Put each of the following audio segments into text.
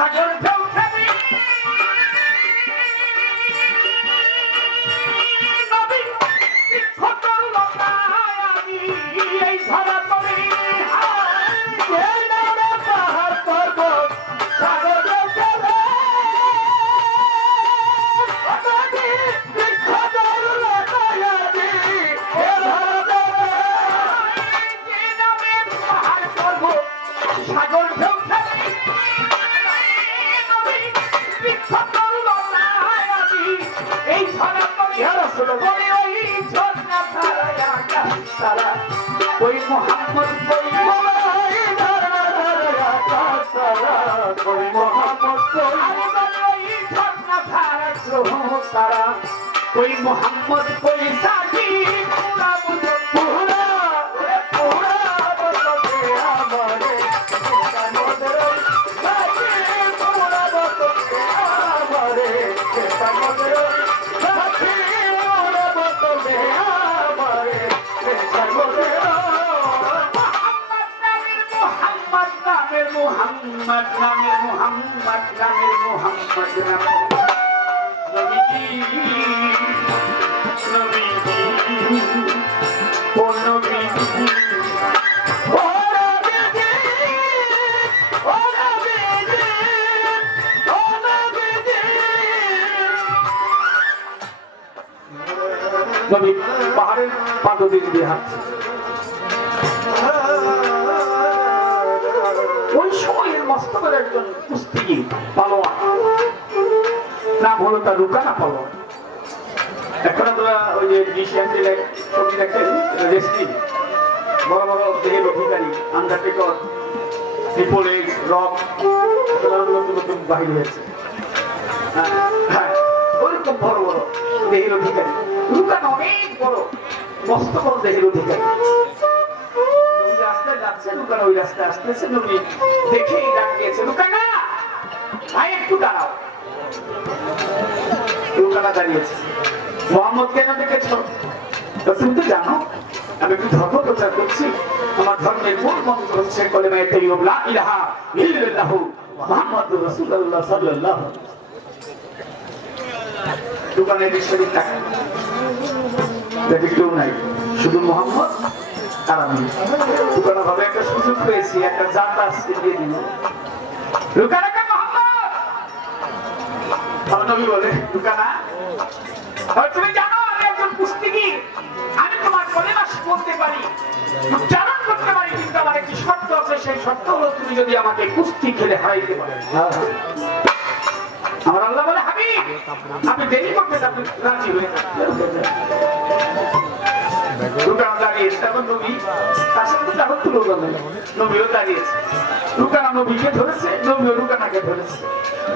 থাকার ওই ওই ঝর্ণা ধারায় আকাশ তারা। ওই মোহাম্মদ ওই ঝর্ণা ধারায় আকাশ তারা। ওই মোহাম্মদ ওই ঝর্ণা ধারা গ্রহ তারা ওই মোহাম্মদ ওই সাকি পুরা বুঝে পুরা পুরা বলতে আমারে আমারে আমারে মোহাম্মদ নামে মোহাম্মদ নামে মোহাম্মদ নামে নবীজি নবীজি ও দিয়ে হাঁটছে। মস্ত করে একজন কুস্তিগি পালোয়ান। নাম হলো তার রুকানা পালোয়ান। এখন তোরা ওই যে ডিশ ছবি দেখেন রেসলিং বড় বড় দেহের অধিকারী আন্ডারটেকর ট্রিপল এক্স রক নতুন নতুন বাহির হয়েছে। হ্যাঁ, হ্যাঁ ওরকম বড় বড় দেহের অধিকারী। রুকান অনেক বড় মস্ত বড় দেহের অধিকারী। রুকানা ওই রাস্তায় আসতেছে নবী দেখেই ডাক দিয়েছে রুকানা ভাই একটু দাঁড়াও। রুকানা দাঁড়িয়েছে। মোহাম্মদ, কেন দেখেছ তুমি তো জানো, আমি একটু ধর্ম প্রচার করছি। আমার ধর্মের মূল মন্ত্র হচ্ছে কলেমায়ে তাইয়্যিব, লা ইলাহা রাসূলুল্লাহ সাল্লাল্লাহু দোকানে কেউ নাই, শুধু মোহাম্মদ। একটা সুযোগ পেয়েছি, একটা যাত্রা দিয়ে তুমি কিন্তু আমার একটি শর্ত আছে, সেই শর্ত তুমি যদি আমাকে কুস্তি খেলে হারাইতে পারো। আমার আল্লাহ বলে, হাবিব, আপনি দেরি করতে রাজি হয়ে দোকান দাঁড়িয়েছে। এখন নবী তার সাথে তারও তুলনা নেই। নবীও দাঁড়িয়েছে। রুকানা নবীকে ধরেছে নবীও রুকানাকে ধরেছে।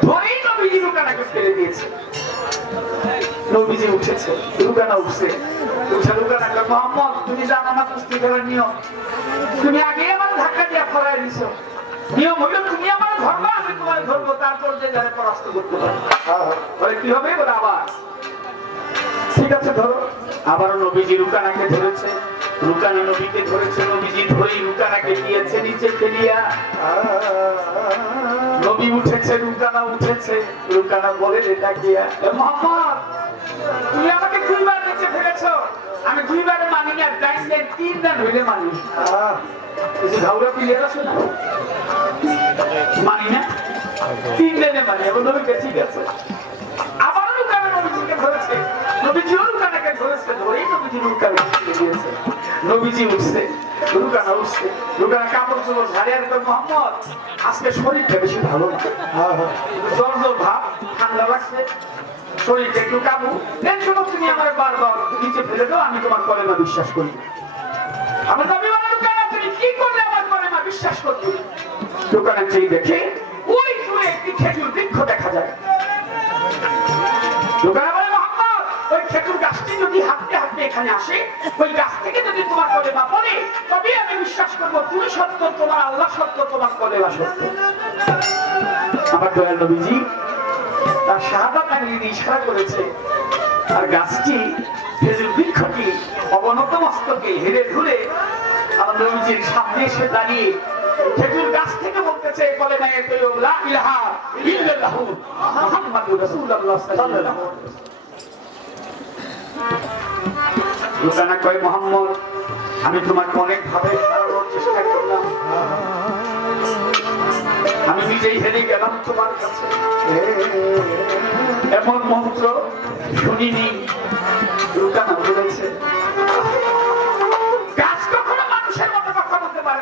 ধরেই নবীজি রুকানাকে ফেলে দিয়েছে। নবীজি উঠেছে রুকানা উঠছে। উঠে রুকানা কয়, মোহাম্মদ তুমি জানো না কুস্তি নিয়ম। তুমি আগে আমার ধাক্কা দিয়ে ফরাই দিছো। নিয়ম হইল তুমি আমার ধর্ম আমি তোমার ধরবো। তারপর যে যারা পরাস্ত করতে পারো কি হবে? বলে আবার ঠিক আছে ধরো। আবারও নবীজি রুকানাকে ধরেছে। রুকানা নবীকে ধরেছে, নবীজি ধরেই রুকানাকে দিয়েছে নিচে ফেলিয়া। নবী উঠেছে, রুকানা উঠেছে, রুকানা বলে এটা গিয়া, "এ মোহাম্মদ, তুমি আমাকে দুইবার নিচে ফেলেছো। আমি দুইবার মানি না, ডাইন ডাইন তিন দান হইলে মানি। কিছু ঘাউরা ক্লিয়ার আছে না। মানি না? তিন দিনে মানি এবং নবীকে ঠিক আছে। নবীজি উঠছে উঠছে কাপড় চোপড় ঝাড়িয়ে মোহাম্মদ আজকে শরীরটা বেশি ভালো না। জ্বর জ্বর ভাব ঠান্ডা লাগছে। শরীরটা একটু কাবু। এর জন্য তুমি আমার বারবার নিচে ফেলে দাও আমি তোমার কলেমা বিশ্বাস করি। আমার নবী বলে লুকানা তুমি কি করলে আমার কলেমা বিশ্বাস করবে দোকানে চেয়ে দেখে ওই দূরে একটি খেজুর বৃক্ষ দেখা যায়। দোকানে বলে মোহাম্মদ ওই খেজুর গাছটি যদি হাঁটতে হাঁটতে এখানে আসে। ওই গাছ থেকে যদি তোমার কলেমা পড়ে তবে আমি বিশ্বাস করব তুমি সত্য, তোমার আল্লাহ সত্য, তোমার কলেমা সত্য। আমার দয়াল নবীজি, তার শাহাদাত আঙ্গির ইশারা করেছে। আর গাছটি খেজুর বৃক্ষটি অবনত মস্তকে হেরে ধরে আমার নবীজির সামনে এসে দাঁড়িয়ে খেজুর গাছ থেকে বলতেছে, বলে নাই লা ইলাহা ইল্লাল্লাহু মুহাম্মাদুর রাসূলুল্লাহ সাল্লাল্লাহু আলাইহি রুকানা কয়, মোহাম্মদ, আমি তোমাকে অনেক ভাবে চেষ্টা করলাম। আমি নিজেই হেরে গেলাম তোমার কাছে। এমন মন্ত্র শুনিনি রুকানা বলেছে।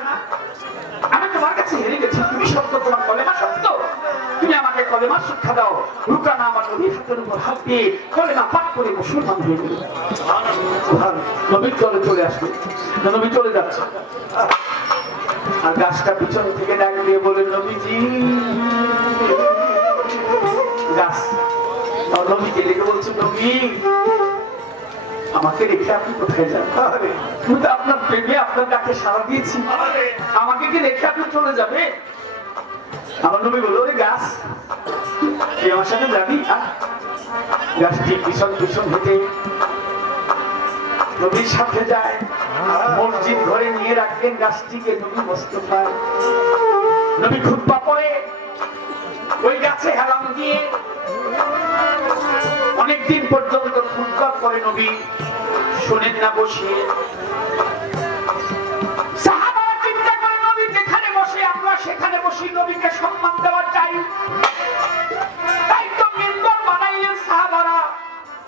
না। আমি তোমার কাছে হেরে গেছি, তুমি সত্য তোমার কলেমা সত্য তুমি শিক্ষা দাও? রুকানা আমার নবীর হাতের উপর হাত দিয়ে কলেমা করে মুসলমান হয়ে গেল। নবীর চলে চলে আসবে নবী চলে যাচ্ছে। আর গাছটা পিছন থেকে ডাক দিয়ে বলে নবীজি। গাছ নবীকে ডেকে বলছে নবী আমাকে রেখে আপনি কোথায় যান? আমি তো আপনার প্রেমে আপনার ডাকে সাড়া দিয়েছি। আমাকে কি রেখে আপনি চলে যাবে আমার নবী বলল ওরে গাছ তুই আমার সাথে। গাছটি ভীষণ ভীষণ হেঁটে। নবীর সাথে যায়। মসজিদ ঘরে নিয়ে রাখলেন গাছটিকে নবী মোস্তফায় নবী খুতবা পরে ওই গাছে হেলাম দিয়ে। অনেকদিন পর্যন্ত খুতবা করে নবী শোনেন না বসিয়ে সেখানে বসি, নবীকে সম্মান দেওয়া চাই।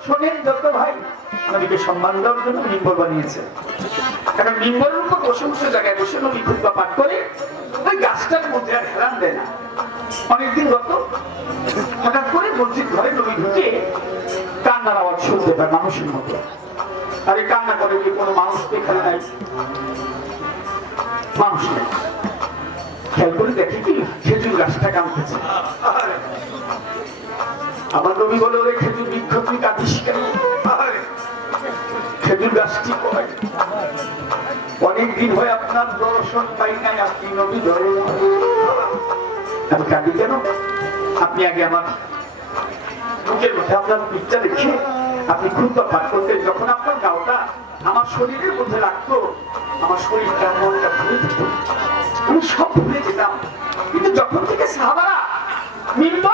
শোনেন যত ভাই সম্মান দেওয়ার জন্য বানিয়েছে। কারণ জায়গায় বসে নবী করে, ওই গাছটার মধ্যে আর হেরান দেয় না। অনেকদিন গত, হঠাৎ করে মসজিদ ঘরে নবী ঢুকে কান্নার আওয়াজ শুনতে পায় মানুষের মতো। আর কান্না করে কি কোনো মানুষ এখানে নাই? মানুষ নেই। খেয়াল করে দেখি কি খেজুর গাছটা কাঁদতেছে আমার নবী বলে ওরে খেজুর বৃক্ষ তুই কাঁদিস কেন? খেজুর গাছটি অনেকদিন হয়ে আপনার দর্শন পাই নাই, আপনি নবী ধরে। আমি কাঁদি কেন? আপনি আগে আমার বুকের মধ্যে আপনার পিঠটা দেখে আপনি খুব পাঠ করতেন। যখন আপনার গাওটা আমার শরীরের মধ্যে রাখতো আমার শরীরটা মনটা ভুলে যেত। আমি সব ভুলে যেতাম। কিন্তু যখন থেকে সাহাবারা মিম্বর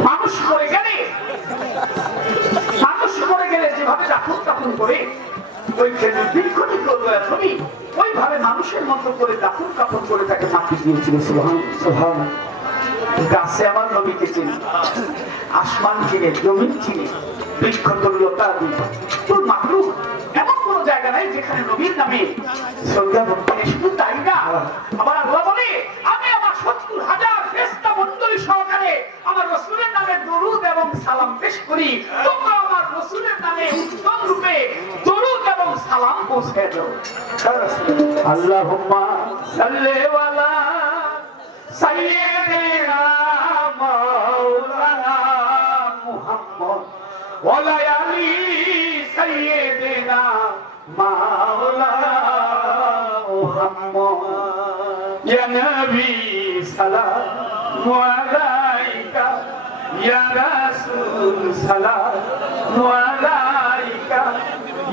মানুষ করে গেলে, মানুষ করে গেলে যেভাবে দাফন দাফন করে আসমান চিনে, জমিন চিনে তোর মাকলুক এমন কোন জায়গা নাই যেখানে নবীর নামে শুধু তাই না? আবার আল্লাহ বলে, আমি আমার সত্তর হাজার ফেরেশতা মণ্ডলী সহকারে আমার রসুলের নামে দরুদ এবং সালাম পেশ করি। তোমরা আমার রসুলের নামে উত্তম রূপে দরুদ এবং সালাম পৌঁছে দাও। আল্লাহুম্মা সাল্লি ওয়ালা সাইয়্যিদিনা মাওলানা মুহাম্মদ ওয়ালা আলি সাইয়্যিদিনা মাওলানা মুহাম্মদ। ইয়া নবী সালামু আলাইকা ইয়া রাসূল সালামু আলাইকা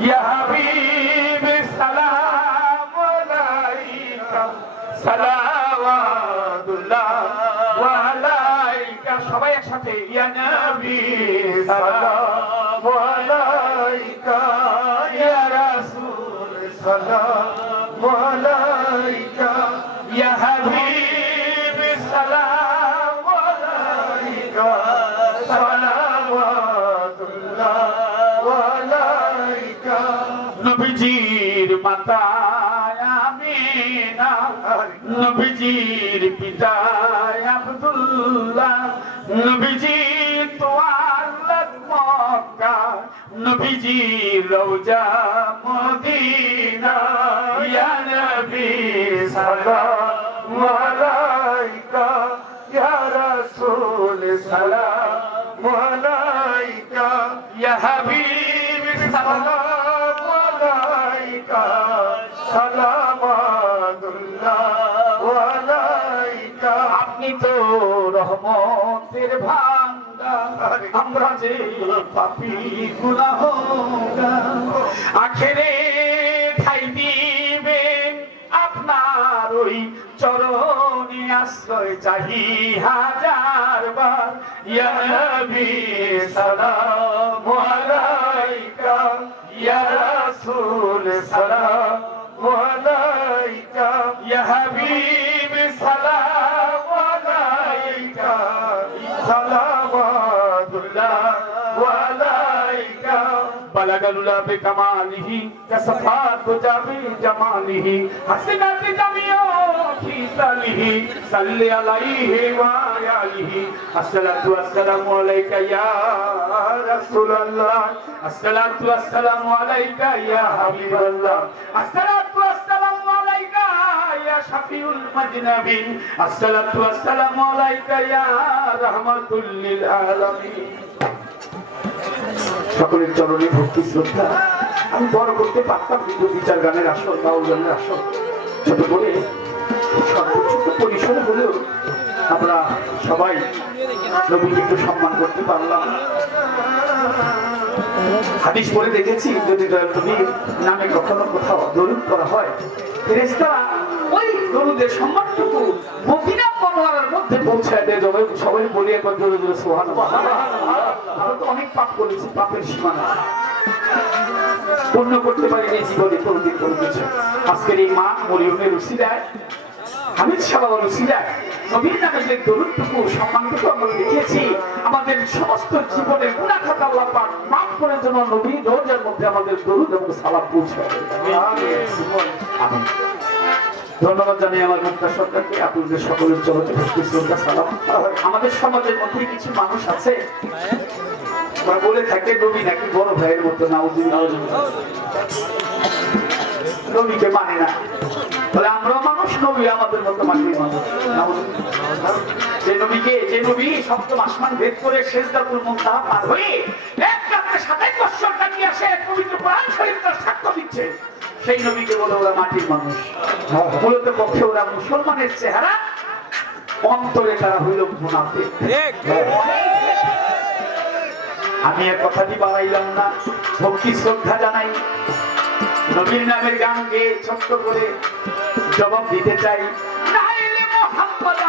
ইয়া হাবিব সালামু আলাইকা সালাওয়াতুল্লাহ ওয়া আলাইকা সবাই একসাথে, ইয়া নবী সালামু। নবীজির মাতা আমিনা নবীজির পিতা আব্দুল্লাহ। নবীজি তোয়ার মক্কা। নবীজি রওজা মদিনা। ইয়া নবী সালামু আলাইকা। ইয়া রাসূল সালামু আলাইকা। ইয়া হাবিব সালামু আপনি তো রহমতের ভান্ডার আমরা যে পাপী গুনাহগার। আখেরে ঠাই দিবেন আপনার ওই চরণে আশ্রয় চাহি হাজার বার। ইয়া নবী সালামু আলাইকা, ইয়া সালামু। عليك يا حبيب سلام عليك صلوات الله عليك بلغ الغلاب كماله كصفات جميع جماله حسنت جميع خصاله صلى عليه وآله الصلاة والسلام عليك يا رسول الله الصلاة والسلام عليك يا حبيب الله الصلاة সকলের চরণে ভক্তি, শ্রদ্ধা। আমি বড় করতে পারতাম কিন্তু বিচার গানের আসল বাউল গানের আসল। ছোট বলে সর্বোচ্চ পরিসরে হলেও আমরা সবাই নবীকে একটু সম্মান করতে পারলাম। হাদিস পরে দেখেছি, যদি নামে কখনো কোথাও দরুদ করা হয় ফেরেশতারা ওই দরুদের সম্মানটুকু মদিনা মধ্যে পৌঁছায় দেয়। সবাই বলি একবার জোরে সোহান অনেক পাপ করেছি, পাপের সীমানা পূর্ণ করতে পারিনি, জীবনে কোনদিন কোনো কিছু। আজকের এই মা মরিয়মের রুসিদায় হামিদ সাহেব রুসিদায় নবীর নামে যে দরুদটুকু সম্মানটুকু আমরা দেখিয়েছি, আমাদের সমস্ত জীবনের গুণা খাতা আল্লাহ পাক মাফ করে যেন নবী রোজার মধ্যে আমাদের দরুদ এবং সালাম পৌঁছায় ধন্যবাদ জানাই আমার মুক্তা সরকারকে, আপনাদের সকলের চলতে শ্রদ্ধা, সালাম। আমাদের সমাজের মধ্যে কিছু মানুষ আছে, ওরা বলে থাকে, নবী নাকি বড় ভাইয়ের মতো নাউজুল নবীকে মানে না। তাহলে আমরা মানুষ, নবী আমাদের মতো মানুষ। যে নবীকে, যে নবী সপ্তম আসমান ভেদ করে শেষ দাতুল মুনতাহা পার হয়ে এক রাত্রে সাতাইশ বছর কাটিয়ে আসে, পবিত্র কোরআন শরীফ তার সাক্ষ্য দিচ্ছে। সেই নবীকে বলে ওরা মাটির মানুষ। মূলত পক্ষে ওরা মুসলমানের চেহারা, অন্তরে তারা হইল মুনাফিক। আমি আর কথাটি বাড়াইলাম না? ভক্তি, শ্রদ্ধা জানাই। নবীর নামের গান গেয়ে ছোট্ট করে জবাব দিতে চাই। নাইলে মোহাম্মদ